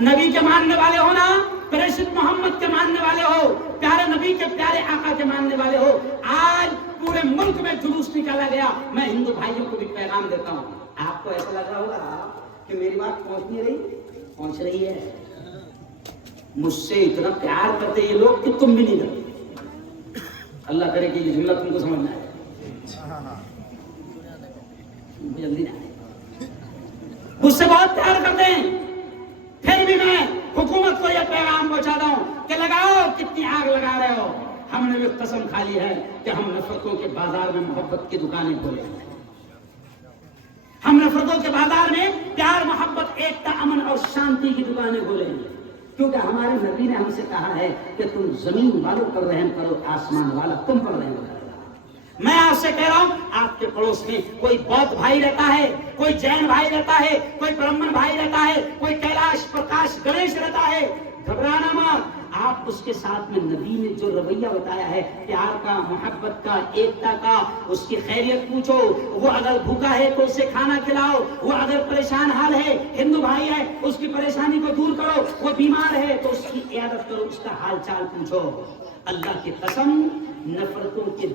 نبی کے ماننے والے ہو نا، پریشد محمد کے ماننے والے ہو، پیارے نبی کے پیارے آقا کے ماننے والے ہو، آج پورے ملک میں جلوس نکالا گیا۔ میں ہندو بھائیوں کو بھی پیغام دیتا ہوں، آپ کو ایسا لگ رہا ہوگا کہ میری بات پہنچ نہیں رہی، پہنچ رہی ہے۔ مجھ سے اتنا پیار کرتے یہ لوگ کہ تم بھی نہیں کرتے۔ اللہ کرے کہ یہ جملہ تم کو سمجھنا ہے، جلدی نہ آئے، مجھ سے بہت پیار کرتے ہیں، پھر بھی میں حکومت کو یہ پیغام پہنچاتا ہوں کہ لگاؤ، کتنی آگ لگا رہے ہو۔ ہم نے بھی قسم کھا لی ہے کہ ہم نفرتوں کے بازار میں محبت کی دکانیں کھولیں گے، ہم نفرتوں کے بازار میں پیار، محبت، ایکتا، امن اور شانتی کی دکانیں کھولیں گے، کیونکہ ہمارے نبی نے ہم سے کہا ہے کہ تم زمین والوں پر رحم کرو، آسمان والا تم پر رحم کرو۔ میں آپ سے کہہ رہا ہوں، آپ کے پڑوس میں کوئی بودھ بھائی رہتا ہے، کوئی جین بھائی رہتا ہے، کوئی برہمن بھائی رہتا ہے، کوئی کیلاش، پرکاش، گنیش رہتا ہے، گھبرانا مت۔ آپ اس کے ساتھ میں نبی نے جو رویہ بتایا ہے، پیار کا، محبت کا، ایکتا کا، اس کی خیریت پوچھو، وہ اگر بھوکا ہے تو اسے کھانا کھلاؤ، وہ اگر پریشان حال ہے، ہندو بھائی ہے، اس کی پریشانی کو دور کرو، وہ بیمار ہے تو اس کی عیادت کرو، اس کا حال چال پوچھو۔ اللہ کی قسم، نفرتوں کے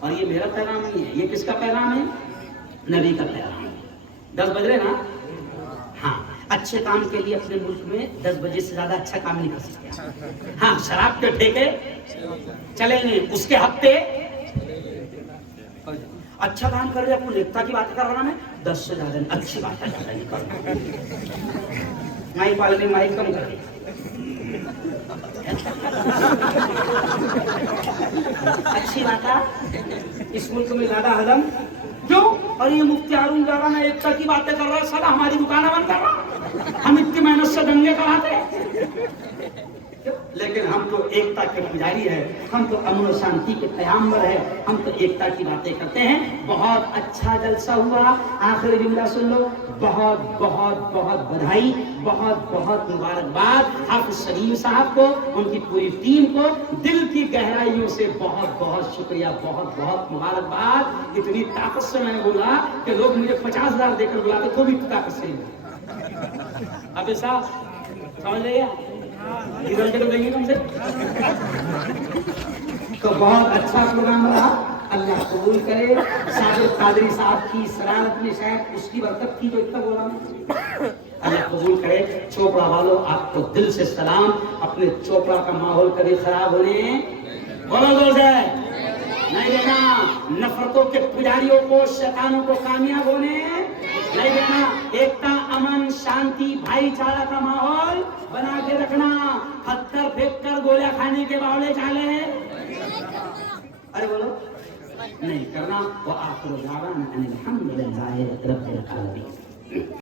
اور یہ میرا پیغام نہیں ہے, یہ کس کا پیغام ہے؟ نبی کا پیغام ہے. 10 بج رہے نا؟ ہاں, اچھے کام کے لیے اپنے ملک میں 10 بجے سے زیادہ اچھا کام نہیں کر سکتے. ہاں, شراب کے ٹھیکے چلیں گے, اس کے ہفتے. اچھا کام کر رہے ہیں, اپنے ایکتا کی بات کر رہا میں, 10 سے زیادہ اچھی بات ہے, زیادہ نہیں کرنا. مائک والے نے مائک کم کر دیا. اچھی بات ہے, اس ملک میں زیادہ ہضم کیوں؟ اور یہ مفتی ہارون جاوا میں ایکتا کی باتیں کر رہا ہے, سلا ہماری دکانیں بند کر رہا. ہم اتنی محنت سے دنگے کراتے, لیکن ہم تو ایکتا کے پجاری ہیں, ہم تو امن و شانتی کے پیغمبر ہیں, ہم تو ایکتا کی باتیں کرتے ہیں. بہت اچھا جلسہ ہوا. آخری جملہ سن لو, بہت بہت بہت بدھائی, بہت بہت مبارکباد حافظ سلیم صاحب کو, ان کی پوری ٹیم کو دل کی گہرائیوں سے بہت بہت شکریہ, بہت بہت مبارکباد. اتنی طاقت سے میں نے بولا کہ لوگ مجھے 50,000 دے کر بلاتے تو بھی طاقت سے نہیں. اب ایسا سمجھ لے گا ادھر کے تو دیں گے تم سے. تو بہت اچھا پروگرام رہا, اللہ قبول کرے. ساجد قادری صاحب کی صلاحیت میں شاید اس کی برکت کی, جو اتنا بولا میں, اللہ قبول کرے. چوپڑا والوں, آپ کو دل سے سلام. اپنے چوپڑا کا ماحول کبھی خراب ہونے بولو دو سے نہیں دینا. نفرتوں کے پجاریوں کو, شیطانوں کو کامیاب ہونے نہیں دینا. ایکتا, امن, شانتی, بھائی چارہ کا ماحول بنا کے رکھنا. پتھر پھینک کر گولیاں کھانے کے باولے چالے ہیں, ارے بولو نہیں کرنا. وآخر دعوانا ان الحمد للہ رب العالمین.